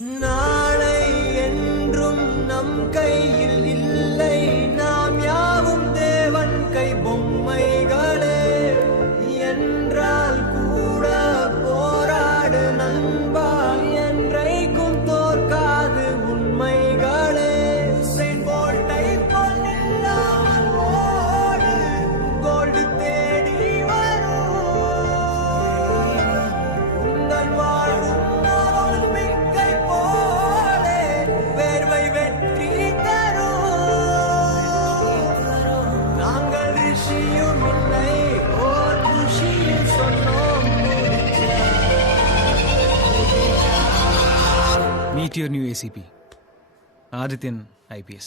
நாளை என்றும் நம் கையில் இல்லை, நாம் யாவும் தேவன் கை பொம்மைகளே. என்றால் கூட போராடு நண்பா, என்றைக்கும் தோற்காது உண்மைகளே. செங்கோட்டை பொன்னில்லாமல் ஓடு, கோல்டு தேடி வரும். உங்கள் வாழ்வும் ஒலிம்பிக்கை போலே வேர்வை வெற்றி தரும். நாங்கள் ரிஷியும் இல்லை, ஓர் குஷியில் சொன்னோம் முடிச்சா. Meet your new ACP, Adityan IPS.